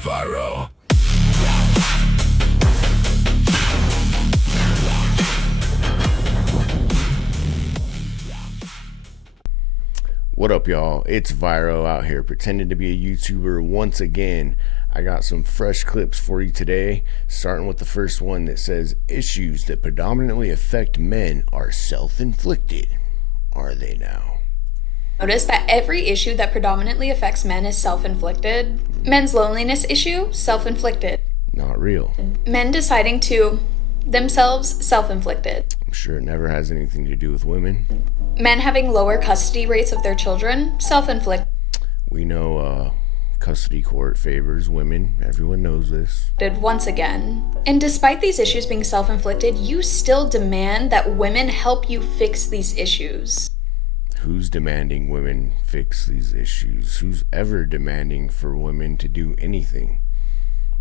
Viro. What up, y'all? It's Viro out here pretending to be a YouTuber once again. I got some fresh clips for you today, starting with the first one that says, issues that predominantly affect men are self-inflicted. Are they now? Notice that every issue that predominantly affects men is self-inflicted. Men's loneliness issue, self-inflicted. Not real. Men deciding to themselves, self-inflicted. I'm sure it never has anything to do with women. Men having lower custody rates of their children, self-inflicted. We know custody court favors women. Everyone knows this. Once again. And despite these issues being self-inflicted, you still demand that women help you fix these issues. Who's demanding women fix these issues? Who's ever demanding for women to do anything?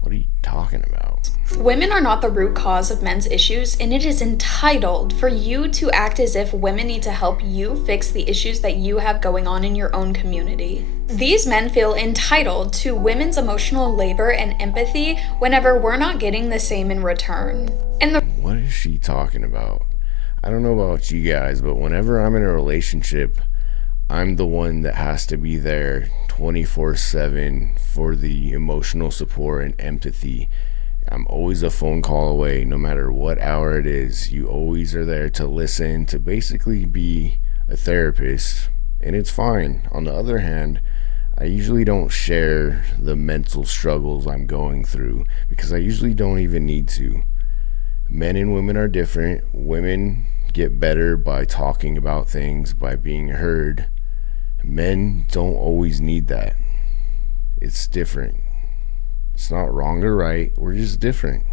What are you talking about? Women are not the root cause of men's issues, and it is entitled for you to act as if women need to help you fix the issues that you have going on in your own community. These men feel entitled to women's emotional labor and empathy whenever we're not getting the same in return. What is she talking about? I don't know about you guys, but whenever I'm in a relationship, I'm the one that has to be there 24/7 for the emotional support and empathy. I'm always a phone call away, no matter what hour it is. You always are there to listen, to basically be a therapist, and it's fine. On the other hand, I usually don't share the mental struggles I'm going through because I usually don't even need to. Men and women are different. Women get better by talking about things, by being heard. Men don't always need that. It's different. It's not wrong or right. We're just different.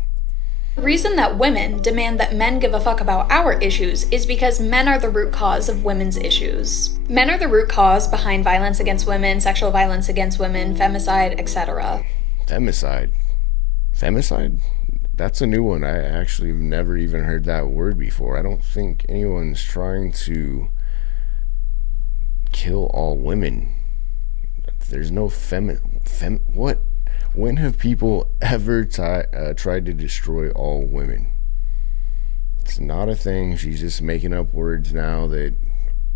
The reason that women demand that men give a fuck about our issues is because men are the root cause of women's issues. Men are the root cause behind violence against women, sexual violence against women, femicide, etc. Femicide? Femicide? That's a new one. I actually have never even heard that word before. I don't think anyone's trying to kill all women. There's no what? When have people ever tried to destroy all women? It's not a thing. She's just making up words now that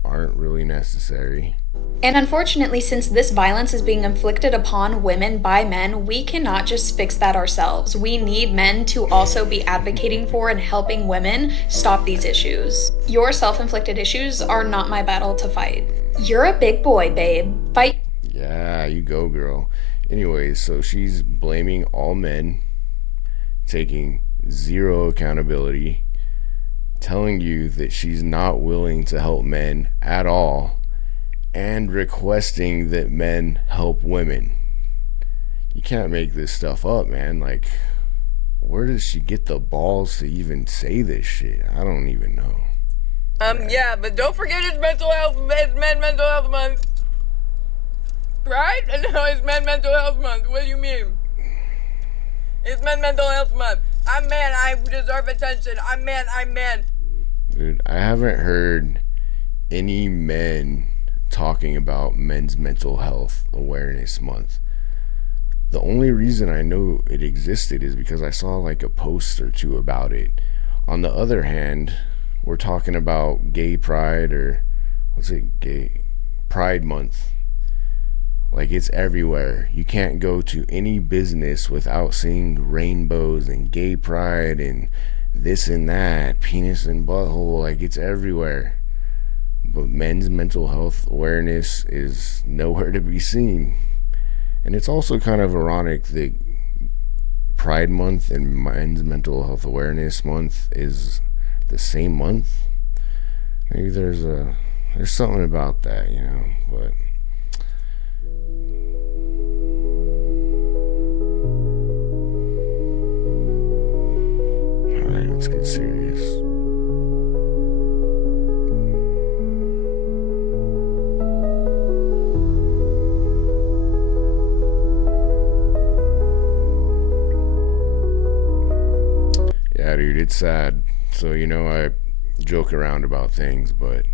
aren't really necessary. And unfortunately, since this violence is being inflicted upon women by men, we cannot just fix that ourselves. We need men to also be advocating for and helping women stop these issues. Your self-inflicted issues are not my battle to fight. You're a big boy, babe. Fight. Yeah, you go, girl. Anyways, so she's blaming all men, taking zero accountability, telling you that she's not willing to help men at all, and requesting that men help women. You can't make this stuff up, man. Like, where does she get the balls to even say this shit? I don't even know. Yeah, but don't forget it's Men Mental Health Month. Right? No, it's Men Mental Health Month. What do you mean? It's Men Mental Health Month. I'm man, I deserve attention. I'm man. Dude, I haven't heard any men talking about Men's Mental Health Awareness Month. The only reason I know it existed is because I saw like a post or two about it. On the other hand, we're talking about gay pride, or gay pride month. Like, it's everywhere. You can't go to any business without seeing rainbows and gay pride and this and that, penis and butthole. Like, it's everywhere. But men's mental health awareness is nowhere to be seen. And it's also kind of ironic that Pride Month and Men's Mental Health Awareness Month is the same month. Maybe there's something about that, you know, but alright, let's get serious. Yeah, dude, it's sad. So, you know, I joke around about things, but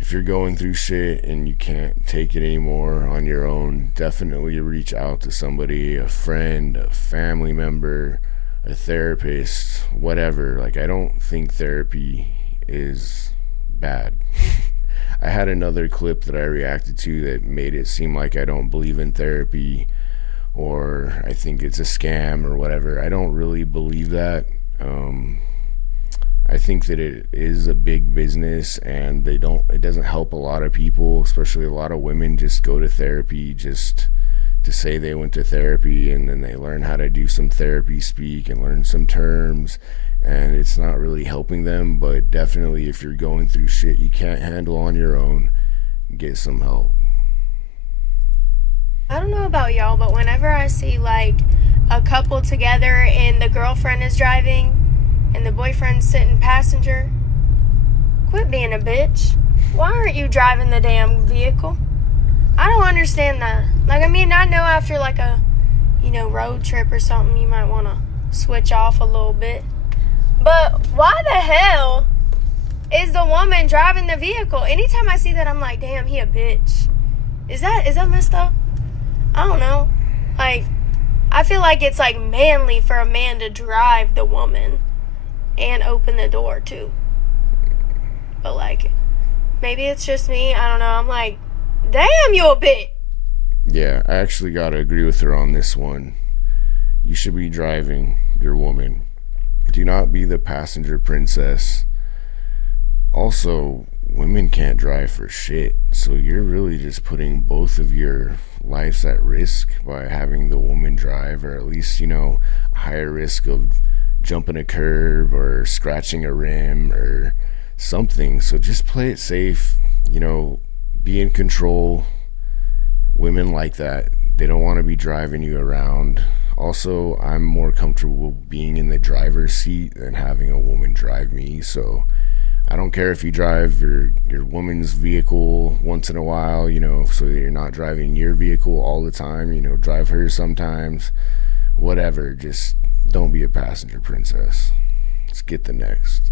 if you're going through shit and you can't take it anymore on your own, definitely reach out to somebody, a friend, a family member, a therapist, whatever. Like, I don't think therapy is bad. I had another clip that I reacted to that made it seem like I don't believe in therapy or I think it's a scam or whatever. I don't really believe that. I think that it is a big business and it doesn't help a lot of people, especially a lot of women just go to therapy just to say they went to therapy, and then they learn how to do some therapy speak and learn some terms, and it's not really helping them. But definitely, if you're going through shit you can't handle on your own, get some help. I don't know about y'all, but whenever I see like a couple together and the girlfriend is driving and the boyfriend's sitting passenger, quit being a bitch. Why aren't you driving the damn vehicle? I don't understand that. Like, I mean, I know after like a, road trip or something, you might want to switch off a little bit. But why the hell is the woman driving the vehicle? Anytime I see that, I'm like, damn, he a bitch. Is that messed up? I don't know. Like, I feel like it's like manly for a man to drive the woman and open the door too. But like, maybe it's just me. I don't know. I'm like, damn, you a bitch. Yeah, I actually gotta agree with her on this one. You should be driving your woman. Do not be the passenger princess. Also, women can't drive for shit, so you're really just putting both of your lives at risk by having the woman drive, or at least, a higher risk of jumping a curb or scratching a rim or something. So just play it safe, be in control. Women like that. They don't want to be driving you around. Also, I'm more comfortable being in the driver's seat than having a woman drive me, so I don't care if you drive your woman's vehicle once in a while, so that you're not driving your vehicle all the time, drive hers sometimes, whatever. Just don't be a passenger princess. Let's get the next.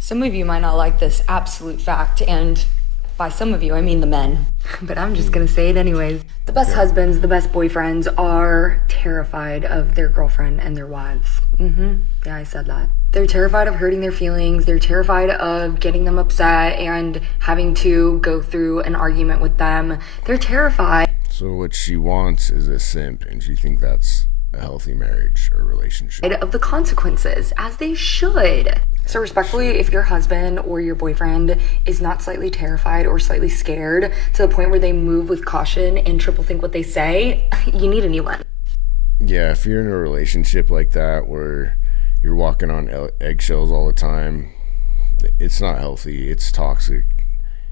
Some of you might not like this absolute fact, and by some of you, I mean the men. But I'm just gonna say it anyways. The best husbands, the best boyfriends are terrified of their girlfriend and their wives. Yeah, I said that. They're terrified of hurting their feelings. They're terrified of getting them upset and having to go through an argument with them. They're terrified. So what she wants is a simp, and she thinks that's a healthy marriage or relationship. Of the consequences, as they should. So respectfully, if your husband or your boyfriend is not slightly terrified or slightly scared to the point where they move with caution and triple think what they say, you need a new one. Yeah, if you're in a relationship like that where you're walking on eggshells all the time, it's not healthy. It's toxic.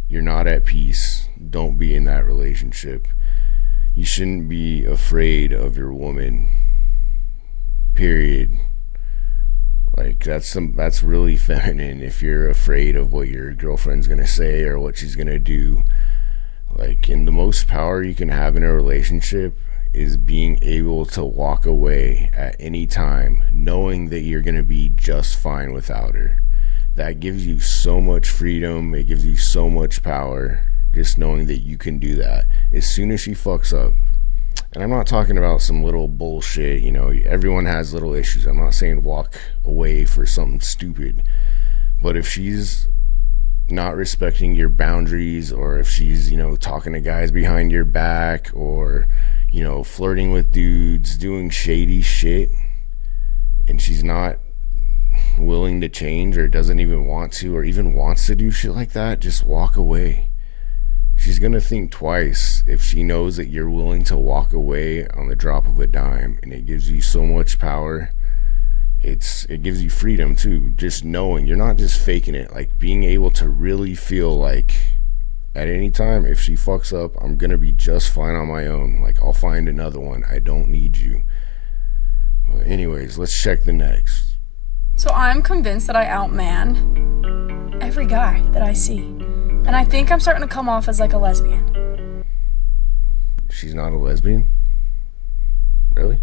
You're not at peace. Don't be in that relationship. You shouldn't be afraid of your woman. Period. Like, that's really feminine if you're afraid of what your girlfriend's gonna say or what she's gonna do. Like, and the most power you can have in a relationship is being able to walk away at any time knowing that you're gonna be just fine without her. That gives you so much freedom. It gives you so much power, just knowing that you can do that. As soon as she fucks up, and I'm not talking about some little bullshit, everyone has little issues. I'm not saying walk away for something stupid. But if she's not respecting your boundaries, or if she's, talking to guys behind your back, or, flirting with dudes, doing shady shit, and she's not willing to change or doesn't even want to, or even wants to do shit like that, just walk away. She's gonna think twice if she knows that you're willing to walk away on the drop of a dime, and it gives you so much power. It gives you freedom too, just knowing you're not just faking it, like being able to really feel like at any time, if she fucks up, I'm gonna be just fine on my own. Like, I'll find another one. I don't need you. But anyways, let's check the next. So I'm convinced that I outman every guy that I see. And I think I'm starting to come off as like a lesbian. She's not a lesbian? Really?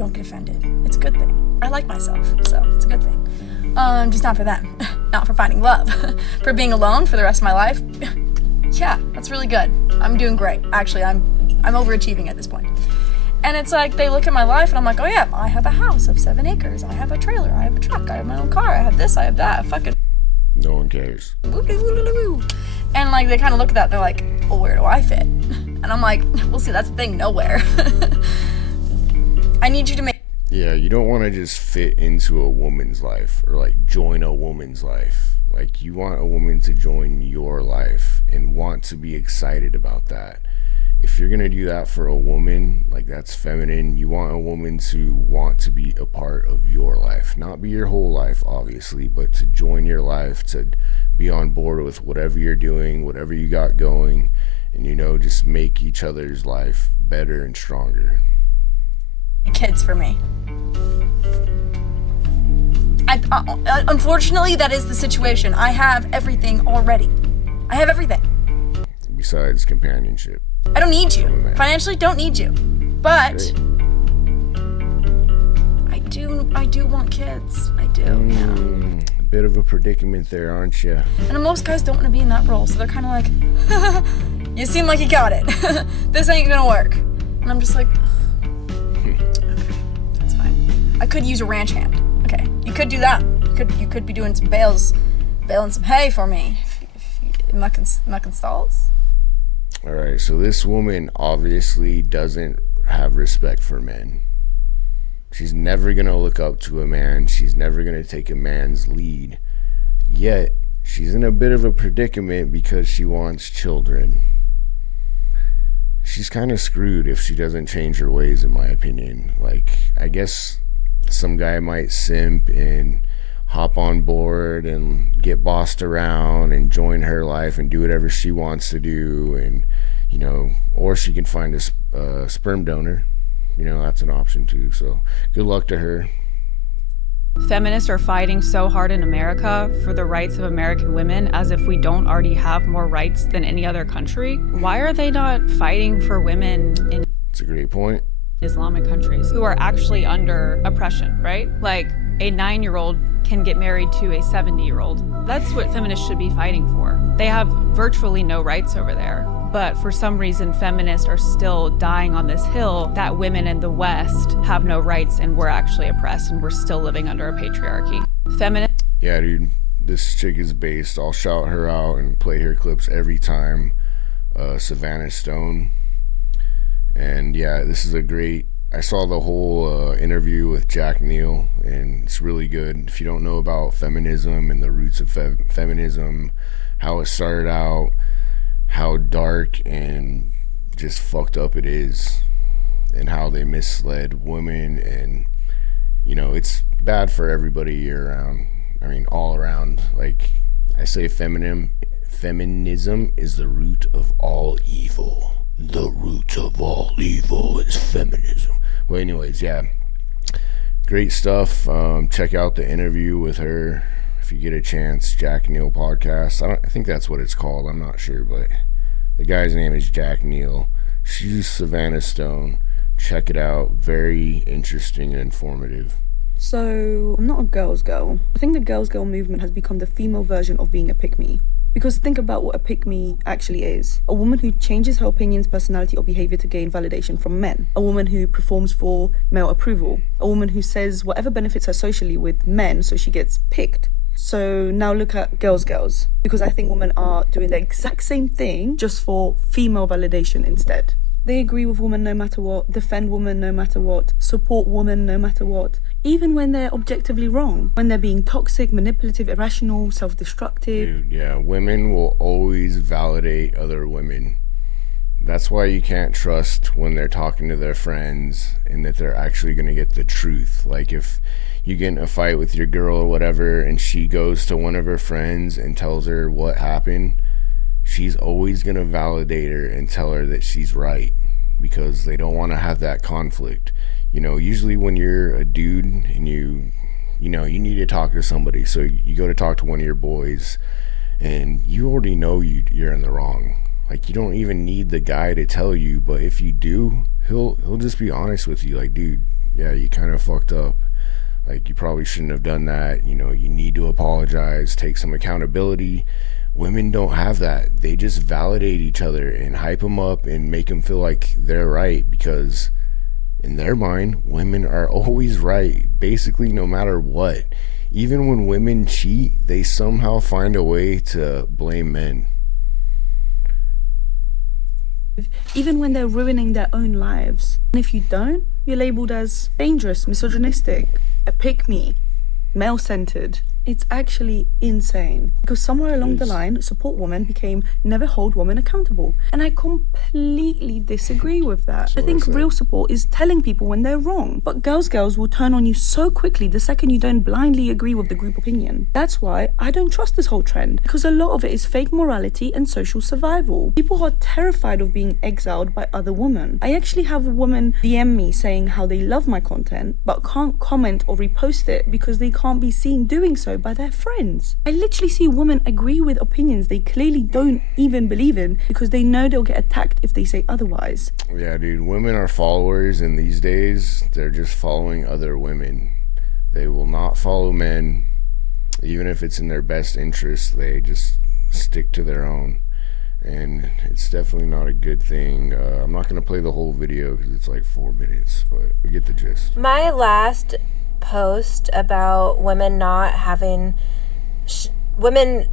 don't get offended. It's a good thing. I like myself, so it's a good thing. Just not for them. Not for finding love. For being alone for the rest of my life. Yeah, that's really good. I'm doing great. Actually, I'm overachieving at this point. And it's like, they look at my life and I'm like, oh yeah, I have a house of 7 acres. I have a trailer. I have a truck. I have my own car. I have this. I have that. Fucking. No one cares. And like, they kind of look at that. They're like, well, where do I fit? And I'm like, well, see, that's the thing. Nowhere. I need you to make. Yeah, you don't want to just fit into a woman's life or like join a woman's life. Like, you want a woman to join your life and want to be excited about that. If you're going to do that for a woman, like, that's feminine. You want a woman to want to be a part of your life. Not be your whole life, obviously, but to join your life, to be on board with whatever you're doing, whatever you got going, and, you know, just make each other's life better and stronger. Kids for me. Unfortunately, that is the situation. I have everything already. I have everything. Besides companionship. I don't need you. Financially, don't need you. But great. I do want kids. I do. A bit of a predicament there, aren't you? And most guys don't want to be in that role, so they're kind of like, you seem like you got it. This ain't gonna work. And I'm just like, okay, that's fine. I could use a ranch hand. Okay, you could do that. You could be doing some baling some hay for me. Mucking stalls. All right, so this woman obviously doesn't have respect for men. She's never gonna look up to a man. She's never gonna take a man's lead. Yet she's in a bit of a predicament because she wants children. She's kind of screwed if she doesn't change her ways, in my opinion. Like, I guess some guy might simp and hop on board and get bossed around and join her life and do whatever she wants to do, and, you know, or she can find a sperm donor. You know, that's an option too. So good luck to her. Feminists are fighting so hard in America for the rights of American women as if we don't already have more rights than any other country. Why are they not fighting for women in It's a great point. Islamic countries who are actually under oppression, right? Like, a 9-year-old can get married to a 70-year-old. That's what feminists should be fighting for. They have virtually no rights over there. But for some reason, feminists are still dying on this hill that women in the West have no rights and we're actually oppressed and we're still living under a patriarchy. Feminists. Yeah, dude, this chick is based. I'll shout her out and play her clips every time. Savannah Stone. And yeah, this is a great. I saw the whole interview with Jack Neal, and it's really good. If you don't know about feminism and the roots of feminism, how it started out, how dark and just fucked up it is, and how they misled women, and, you know, it's bad for everybody year round. I mean, all around. Like, I say feminism is the root of all evil. The root of all evil is feminism. Well, anyways, yeah, great stuff. Check out the interview with her if you get a chance. Jack Neal podcast. I think that's what it's called. I'm not sure, but the guy's name is Jack Neal. She's Savannah Stone. Check it out. Very interesting and informative. So, I'm not a girl's girl. I think the girl's girl movement has become the female version of being a pick-me. Because think about what a pick-me actually is. A woman who changes her opinions, personality, or behavior to gain validation from men. A woman who performs for male approval. A woman who says whatever benefits her socially with men so she gets picked. So now look at girls. Because I think women are doing the exact same thing, just for female validation instead. They agree with women no matter what, defend women no matter what, support women no matter what, even when they're objectively wrong, when they're being toxic, manipulative, irrational, self-destructive. Dude, yeah, women will always validate other women. That's why you can't trust when they're talking to their friends and that they're actually going to get the truth. Like, if you get in a fight with your girl or whatever and she goes to one of her friends and tells her what happened, she's always going to validate her and tell her that she's right, because they don't want to have that conflict. You know, usually when you're a dude and you need to talk to somebody, so you go to talk to one of your boys and you already know you're in the wrong. Like, you don't even need the guy to tell you, but if you do, he'll just be honest with you. Like, dude, yeah, you kind of fucked up. Like, you probably shouldn't have done that. You know, you need to apologize, take some accountability. Women don't have that. They just validate each other and hype them up and make them feel like they're right, because in their mind, women are always right, basically, no matter what. Even when women cheat, they somehow find a way to blame men. Even when they're ruining their own lives. And if you don't, you're labeled as dangerous, misogynistic, a pick-me, male-centered. It's actually insane. Because somewhere along the line, support women became never hold women accountable. And I completely disagree with that. I think real support is telling people when they're wrong. But girls will turn on you so quickly the second you don't blindly agree with the group opinion. That's why I don't trust this whole trend. Because a lot of it is fake morality and social survival. People are terrified of being exiled by other women. I actually have a woman DM me saying how they love my content, but can't comment or repost it because they can't be seen doing so by their friends. I literally see women agree with opinions they clearly don't even believe in because they know they'll get attacked if they say otherwise. Yeah, dude, women are followers, and these days they're just following other women. They will not follow men, even if it's in their best interest. They just stick to their own, and it's definitely not a good thing. I'm not going to play the whole video because it's like 4 minutes, but we get the gist. My last post about women not having women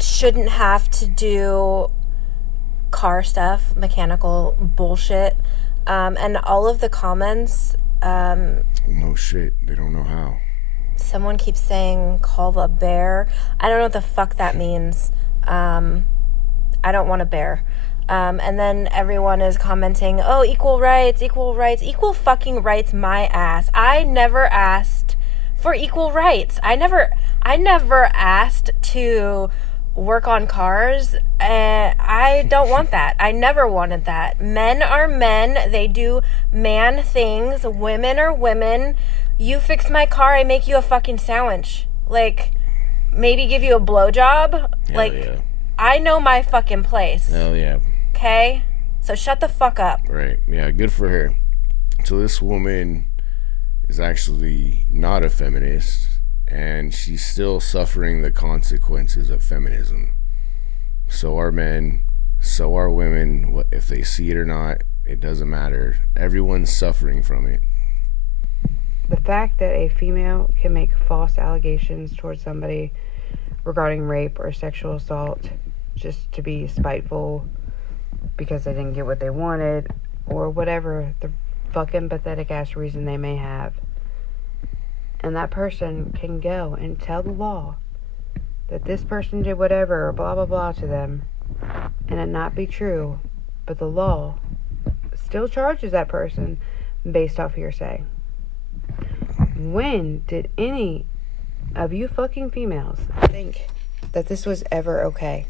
shouldn't have to do car stuff, mechanical bullshit, and all of the comments, No shit, they don't know how. someone keeps saying call the bear. I don't know what the fuck that means. I don't want a bear. And then everyone is commenting, oh, equal rights, equal fucking rights, my ass. I never asked for equal rights. I never asked to work on cars. I don't want that. I never wanted that. Men are men. They do man things. Women are women. You fix my car, I make you a fucking sandwich. Like, maybe give you a blowjob. Like, yeah. I know my fucking place. Hell yeah. Okay? So shut the fuck up. Right. Yeah, good for her. So this woman is actually not a feminist, and she's still suffering the consequences of feminism. So are men, so are women. If they see it or not, it doesn't matter. Everyone's suffering from it. The fact that a female can make false allegations towards somebody regarding rape or sexual assault just to be spiteful because they didn't get what they wanted, or whatever the fucking pathetic ass reason they may have. And that person can go and tell the law that this person did whatever, or blah blah blah to them, and it not be true, but the law still charges that person based off hearsay. When did any of you fucking females think that this was ever okay?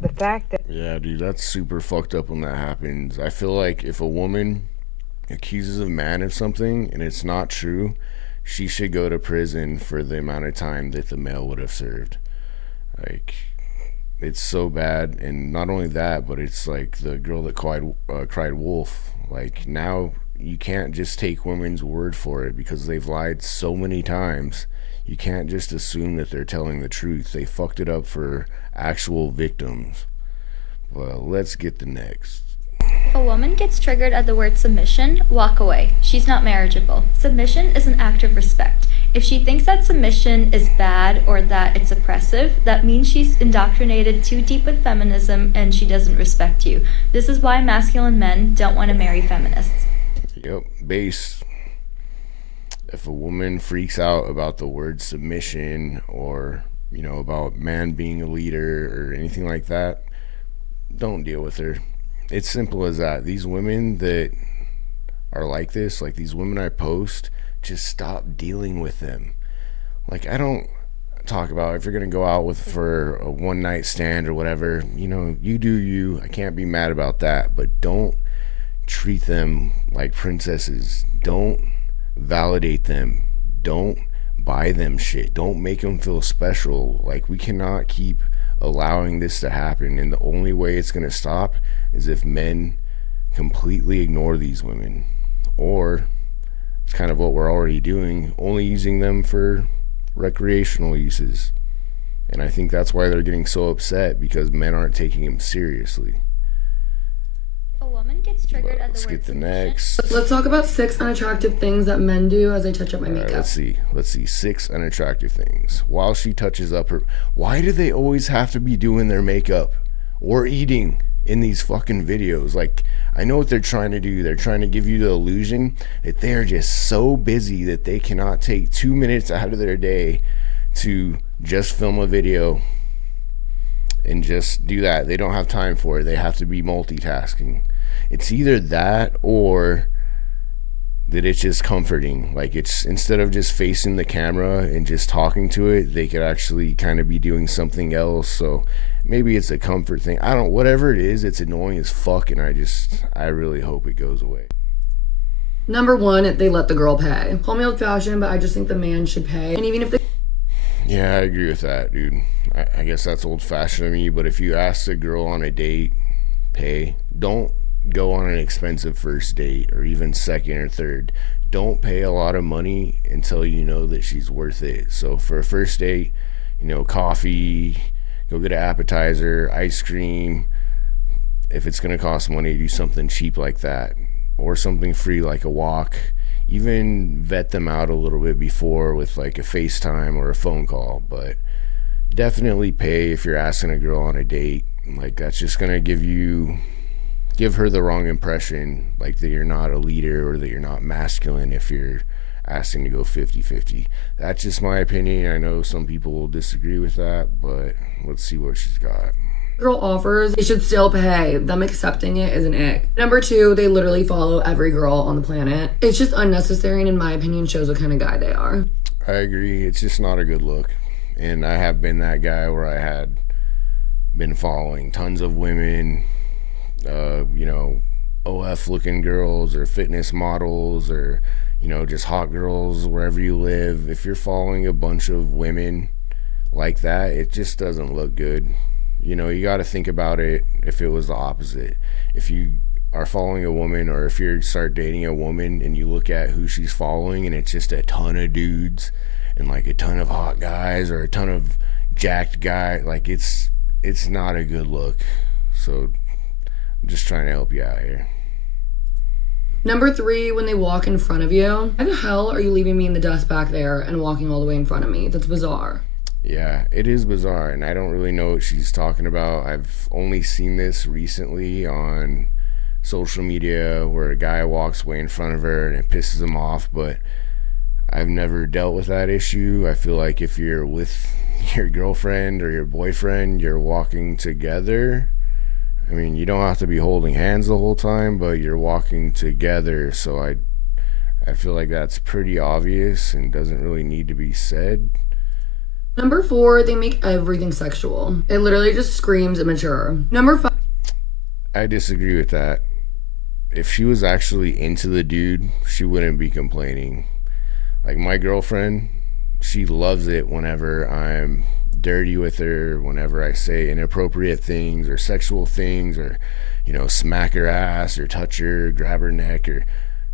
The fact that... Yeah, dude, that's super fucked up when that happens. I feel like if a woman accuses a man of something and it's not true, she should go to prison for the amount of time that the male would have served. Like, it's so bad. And not only that, but it's like the girl that cried wolf. Like, now you can't just take women's word for it because they've lied so many times. You can't just assume that they're telling the truth. They fucked it up for actual victims. Well, let's get the next. If a woman gets triggered at the word submission, walk away. She's not marriageable. Submission is an act of respect. If she thinks that submission is bad or that it's oppressive, that means she's indoctrinated too deep with feminism and she doesn't respect you. This is why masculine men don't want to marry feminists. Yep, base. If a woman freaks out about the word submission, or, you know, about man being a leader or anything like that, don't deal with her. It's simple as that. These women that are like this, like these women I post, just stop dealing with them. Like, I don't talk about if you're gonna go out for a one night stand or whatever, you know, you do you. I can't be mad about that, but don't treat them like princesses. Don't validate them. Don't buy them shit. Don't make them feel special. Like, we cannot keep allowing this to happen, and the only way it's going to stop is if men completely ignore these women, or kind of what we're already doing, only using them for recreational uses. And I think that's why they're getting so upset, because men aren't taking them seriously. A woman gets triggered at the Let's word get the submission. next. Let's talk about 6 unattractive things that men do as I touch up my All right, makeup. let's see 6 unattractive things while she touches up her. Why do they always have to be doing their makeup or eating in these fucking videos? Like, I know what they're trying to do. They're trying to give you the illusion that they are just so busy that they cannot take 2 minutes out of their day to just film a video and just do that. They don't have time for it. They have to be multitasking. It's either that or that it's just comforting. Like, it's, instead of just facing the camera and just talking to it, they could actually kind of be doing something else. So maybe it's a comfort thing. I don't, whatever it is, it's annoying as fuck, and I really hope it goes away. Number 1, they let the girl pay. Call me old fashioned, but I just think the man should pay. And even if they... Yeah, I agree with that, dude. I guess that's old fashioned of me, but if you ask a girl on a date, pay. Don't go on an expensive first date or even second or third. Don't pay a lot of money until you know that she's worth it. So for a first date, coffee, go get an appetizer, ice cream. If it's going to cost money, do something cheap like that, or something free like a walk. Even vet them out a little bit before with like a FaceTime or a phone call, but definitely pay if you're asking a girl on a date. Like, that's just going to give her the wrong impression, like that you're not a leader or that you're not masculine if you're asking to go 50-50. That's just my opinion. I know some people will disagree with that, but let's see what she's got. girl offers, they should still pay. Them accepting it is an ick. Number 2, they literally follow every girl on the planet. It's just unnecessary, and in my opinion shows what kind of guy they are. I agree. It's just not a good look. And I have been that guy where I had been following tons of women, OF looking girls or fitness models or, just hot girls wherever you live. If you're following a bunch of women like that, it just doesn't look good. You got to think about it if it was the opposite. If you are following a woman, or if you start dating a woman and you look at who she's following and it's just a ton of dudes and like a ton of hot guys or a ton of jacked guys, like it's not a good look. So I'm just trying to help you out here. Number 3, when they walk in front of you. Why the hell are you leaving me in the dust back there and walking all the way in front of me? That's bizarre. Yeah, it is bizarre, and I don't really know what she's talking about. I've only seen this recently on social media where a guy walks way in front of her and it pisses him off, but I've never dealt with that issue. I feel like if you're with your girlfriend or your boyfriend, you're walking together. I mean, you don't have to be holding hands the whole time, but you're walking together, so I feel like that's pretty obvious and doesn't really need to be said. Number 4, they make everything sexual. It literally just screams immature. Number 5. I disagree with that. If she was actually into the dude, she wouldn't be complaining. Like my girlfriend, she loves it whenever I'm dirty with her, whenever I say inappropriate things or sexual things, or smack her ass or touch her, grab her neck, or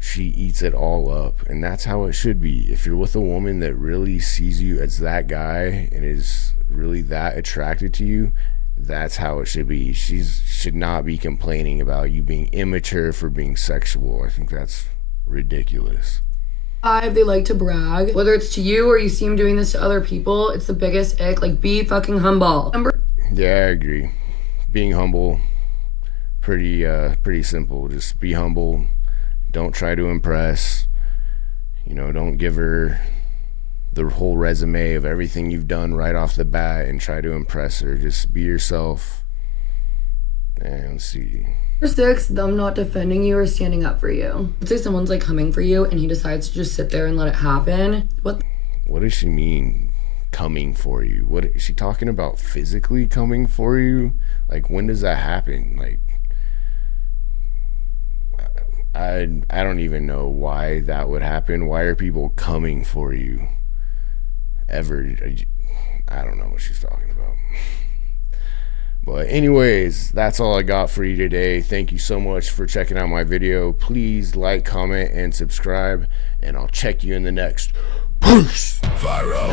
she eats it all up. And that's how it should be. If you're with a woman that really sees you as that guy and is really that attracted to you, that's how it should be. She should not be complaining about you being immature for being sexual. I think that's ridiculous. 5, they like to brag. Whether it's to you or you see them doing this to other people, it's the biggest ick. Like, be fucking humble. Yeah, I agree. Being humble, pretty simple. Just be humble. Don't try to impress. Don't give her the whole resume of everything you've done right off the bat and try to impress her. Just be yourself. And let's see. Number 6, them not defending you or standing up for you. Let's say someone's like coming for you and he decides to just sit there and let it happen. What does she mean, coming for you? What is she talking about? Physically coming for you? Like, when does that happen? Like, I don't even know why that would happen. Why are people coming for you ever? I don't know what she's talking about. But anyways, that's all I got for you today. Thank you so much for checking out my video. Please like, comment, and subscribe, and I'll check you in the next. Peace. Viro.